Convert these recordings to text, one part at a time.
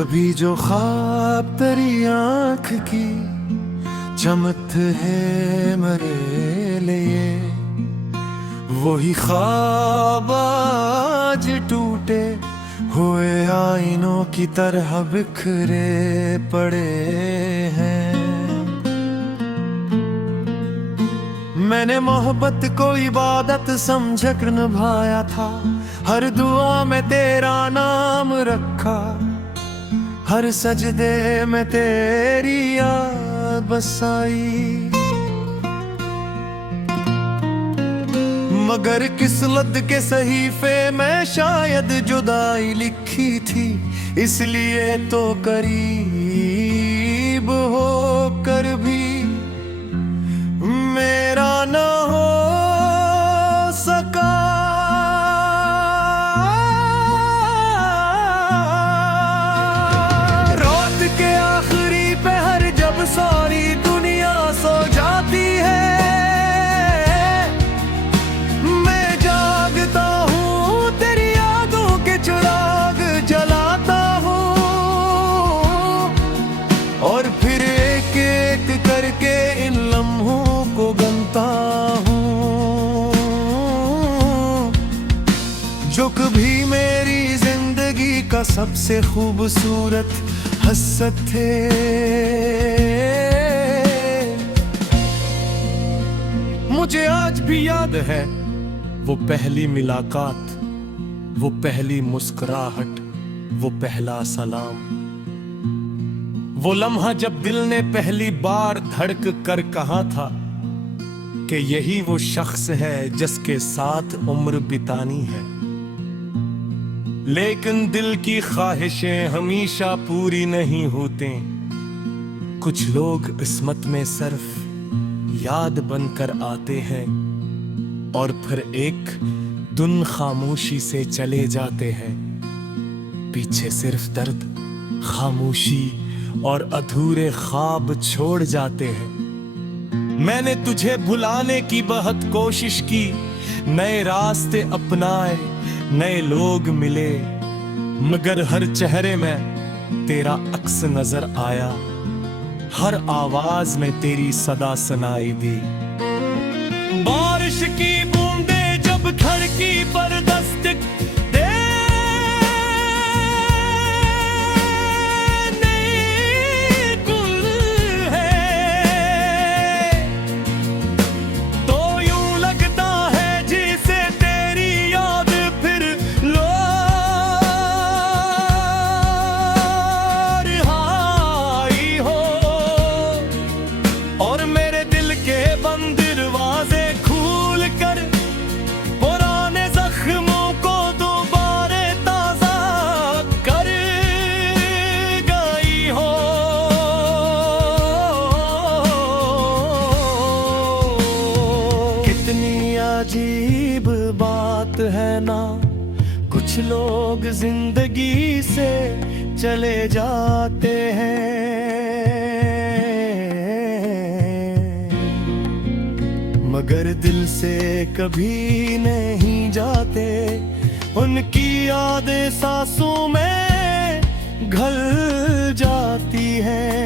कभी जो ख्वाब तेरी आंख की चमक है मेरे लिए, वही ख्वाब आज टूटे हुए आईनों की तरह बिखरे पड़े हैं। मैंने मोहब्बत को इबादत समझकर निभाया था, हर दुआ में तेरा नाम रखा, हर सजदे में तेरी याद बसाई। मगर किस्मत के सहीफे में शायद जुदाई लिखी थी, इसलिए तो करीब होकर भी मेरा न हो सका। रात के आखिरी पहर जब सारी दुनिया सो जाती है, मैं जागता हूँ तेरी यादों के चिराग जलाता हूँ, और फिर एक एक करके इन लम्हों को गनता हूँ जो कभी मेरी जिंदगी का सबसे खूबसूरत हसरत थे। मुझे आज भी याद है वो पहली मुलाकात, वो पहली मुस्कुराहट, वो पहला सलाम, वो लम्हा जब दिल ने पहली बार धड़क कर कहा था कि यही वो शख्स है जिसके साथ उम्र बितानी है। लेकिन दिल की ख्वाहिशें हमेशा पूरी नहीं होती, कुछ लोग किस्मत में सिर्फ याद बनकर आते हैं और फिर एक दिन खामोशी से चले जाते हैं। पीछे सिर्फ दर्द, खामोशी और अधूरे ख्वाब छोड़ जाते हैं। मैंने तुझे भुलाने की बहुत कोशिश की, नए रास्ते अपनाए, नए लोग मिले, मगर हर चेहरे में तेरा अक्स नजर आया, हर आवाज में तेरी सदा सुनाई दी। बारिश की बूंदें जब खिड़की पर दस्तक अजीब बात है ना, कुछ लोग जिंदगी से चले जाते हैं मगर दिल से कभी नहीं जाते, उनकी यादें सांसों में घल जाती हैं।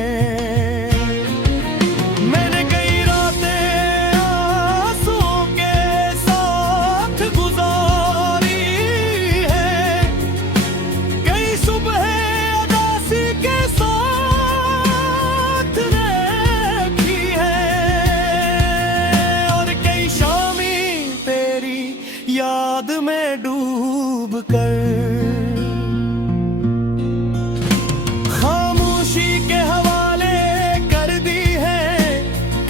याद में डूब कर खामोशी के हवाले कर दी है।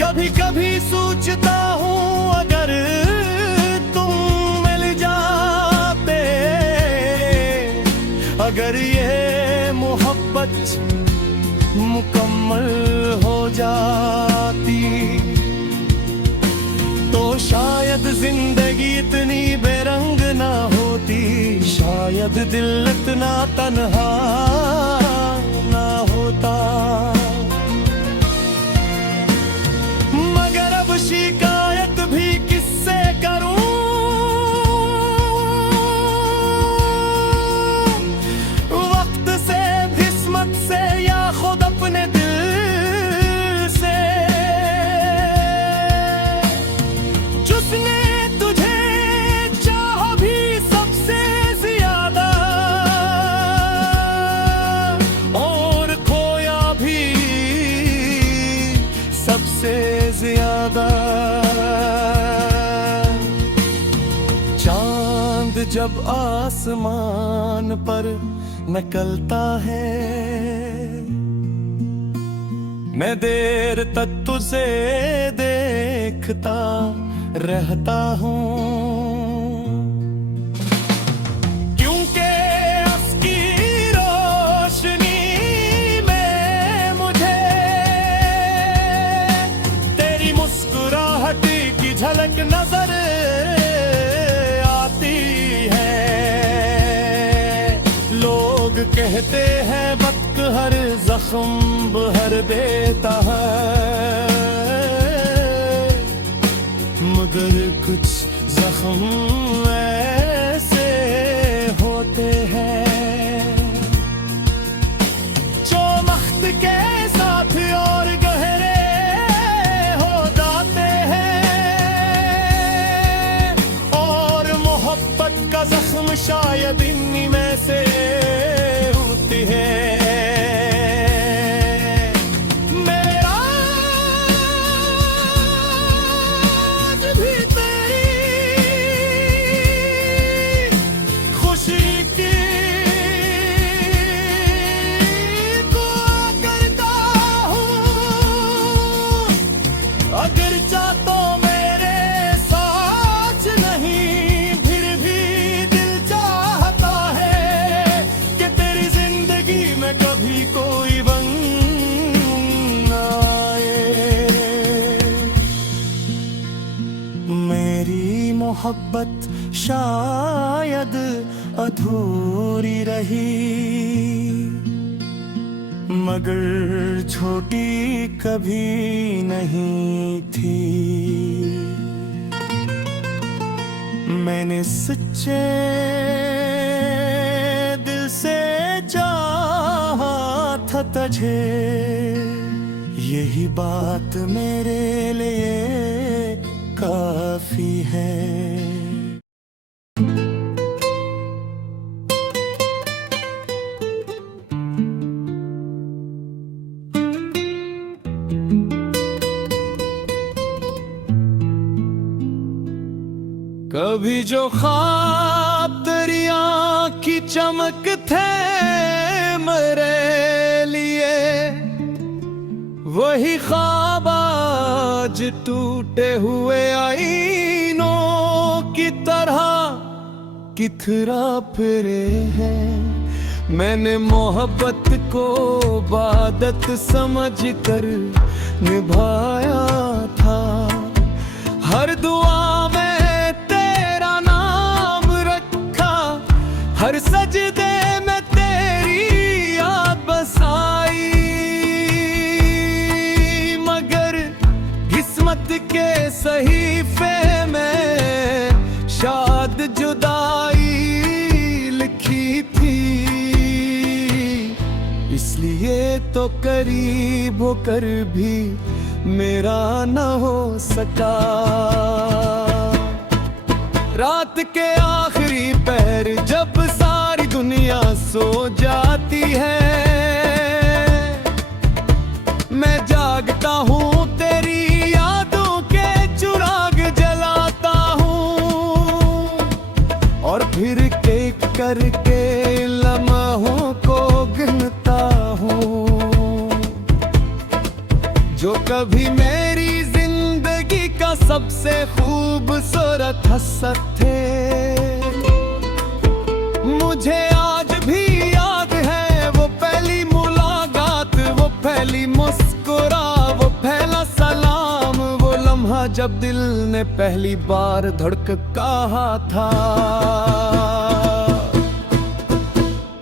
कभी कभी सोचता हूँ अगर तुम मिल जाते, अगर ये मोहब्बत मुकम्मल हो जाती, तो शायद जिंदगी इतनी बेरंग ना होती, शायद दिल इतना तन्हा ना होता। मगर अब शिकायत भी किससे करूं, वक्त से किस्मत जब आसमान पर निकलता है, मैं देर तक तुझे देखता रहता हूँ, क्योंकि उसकी रोशनी में मुझे तेरी मुस्कुराहट की झलक नजर आती है। लोग कहते हैं वक्त हर जख्म भर देता है, मगर कुछ जख्म ऐसे होते हैं जो वक्त के साथ और गहरे हो जाते हैं, और मोहब्बत का जख्म शायद इन्हीं में से होती है। अगर चाहतो मेरे साथ नहीं, फिर भी दिल चाहता है कि तेरी जिंदगी में कभी कोई बन आए। मेरी मोहब्बत शायद अधूरी रही, मगर छोटी कभी नहीं थी। मैंने सच्चे दिल से चाहा था तुझे, यही बात मेरे लिए काफी है। कभी जो ख्वाब तेरी आँख की चमक थे मेरे लिए, वही ख्वाब आज टूटे हुए आईनों की तरह किथरा फिरे हैं। मैंने मोहब्बत को इबादत समझकर निभाया था, हर दुआ में हर सजदे में तेरी याद बसाई, मगर किस्मत के सहीफे में शायद जुदाई लिखी थी, इसलिए तो करीब होकर भी मेरा न हो सका। रात के आखिरी पहर जब सारी दुनिया सो जाती है, मैं जागता हूँ तेरी यादों के चिराग जलाता हूँ, और फिर एक करके लम्हों को गिनता हूँ जो कभी मेरी जिंदगी का सबसे खूबसूरत हसरत थे। मुझे आज भी याद है वो पहली मुलाकात, वो पहली मुस्कुरा, वो पहला सलाम, वो लम्हा जब दिल ने पहली बार धड़क कहा था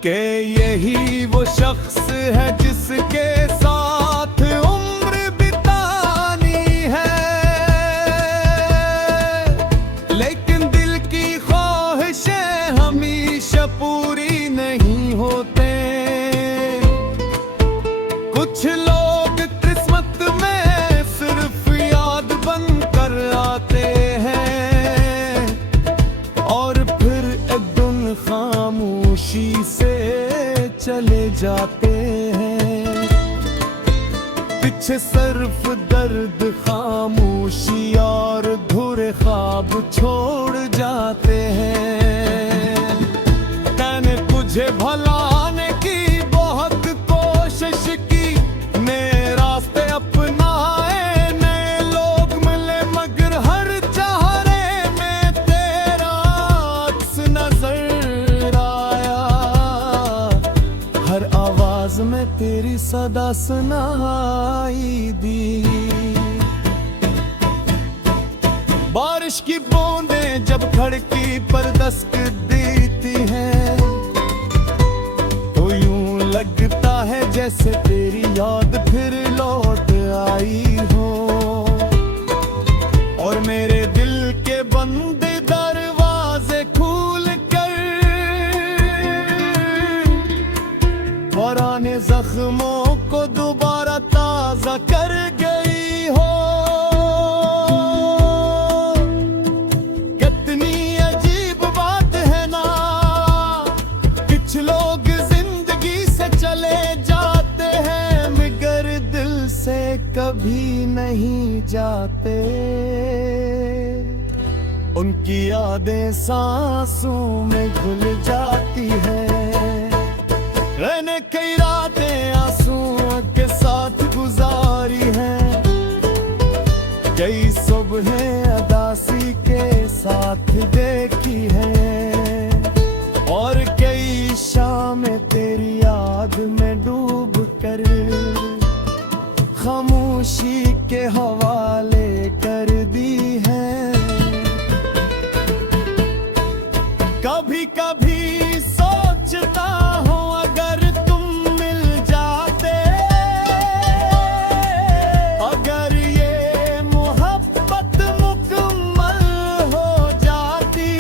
कि यही वो शख्स है जिसके साथ उम्र बितानी है। लेकिन दिल की ख्वाहिशें हमेशा पूरी नहीं होते, कुछ लोग किस्मत में सिर्फ याद बनकर आते हैं, और फिर एक दिन खामोशी से चले जाते हैं। पीछे सिर्फ दर्द, खामोशी और अधूरे ख्वाब छोड़ जाते हैं। सदा सुनाई दी। बारिश की बूंदें जब खिड़की पर दस्तक देती हैं तो यूं लगता है जैसे तेरी याद फिर लौट आई हो। और मेरे दिल के बंद दरवाजे खोल कर पुराने जख्मों को दोबारा ताजा कर गई हो। कितनी अजीब बात है ना, कुछ लोग जिंदगी से चले जाते हैं मगर दिल से कभी नहीं जाते। उनकी यादें सांसों में घुल जाती है। मैंने कई रातें आंसुओं के साथ गुजारी हैं, कई सुबहें अदासी के साथ देखी हैं और कई शामें तेरी याद में डूब कर खामोशी के हवाले कर दी है। कभी कभी सोचता हूँ अगर तुम मिल जाते, अगर ये मोहब्बत मुकम्मल हो जाती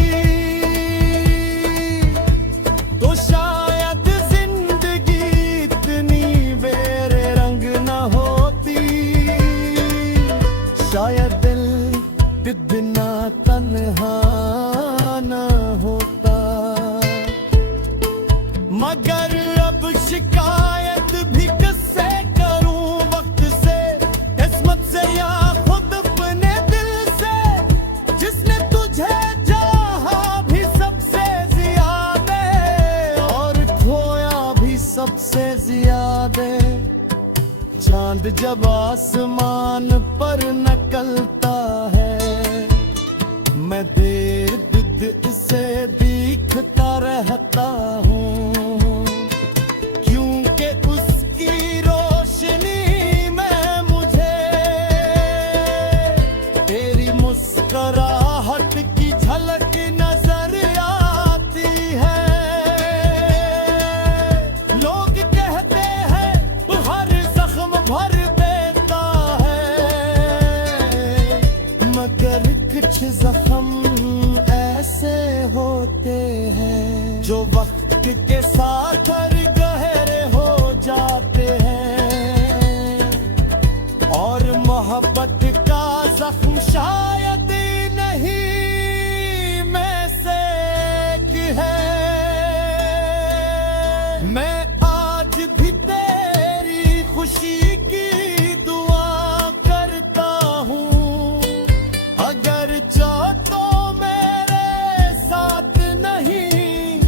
तो शायद जिंदगी इतनी बेरंग न होती। शायद दिल इतना तन्हा न होता। मगर अब शिकायत भी किससे करूं वक्त से, किस्मत से या खुद अपने दिल से, जिसने तुझे चाहा भी सबसे ज्यादा और खोया भी सबसे ज्यादा। चांद जब आसमान पर निकलता है मैं देर दर्द से दिखता रहता हूँ, क्योंकि उसकी रोशनी में मुझे तेरी मुस्कुराहट की झलक नजर आती है। लोग कहते हैं हर जख्म भर देता है, मगर कुछ जख्म ऐसे होते हैं जो वक्त के साथ हर गहरे हो जाते हैं। और मोहब्बत का जख्म शायद नहीं में से एक है। मैं आज भी तेरी खुशी की दुआ करता हूँ, अगर चाहो तो मेरे साथ नहीं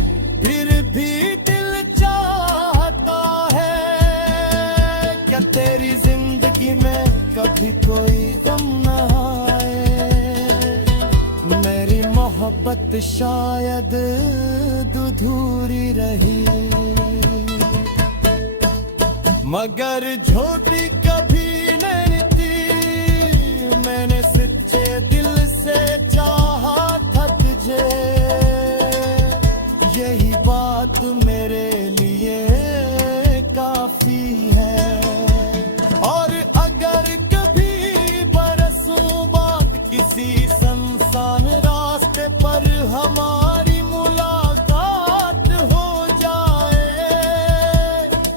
फिर भी दिल चाहता है। क्या तेरी जिंदगी में कभी कोई गम न आए, मेरी मोहब्बत शायद अधूरी रही। मगर झूठी कभी नहीं थी, मैंने सच्चे दिल से चाहा था तुझे। यही बात मेरे लिए काफी है। और अगर कभी बरसों बाद किसी सुनसान रास्ते पर हमारी मुलाकात हो जाए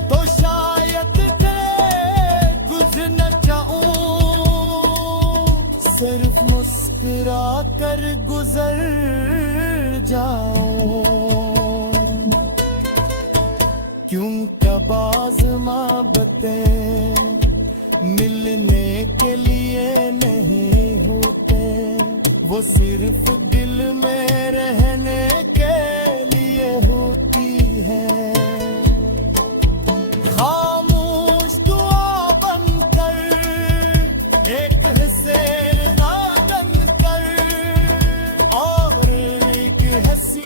तो शायद तेरे गुजर जाऊं, सिर्फ मुस्कुरा कर गुजर जाऊं। क्योंकि बाज़ मोहब्बतें मिलने के लिए नहीं होते, वो सिर्फ दिल में रहने के लिए होती है। खामोश दुआ बनकर एक हिस्से नादन कर और एक हंसी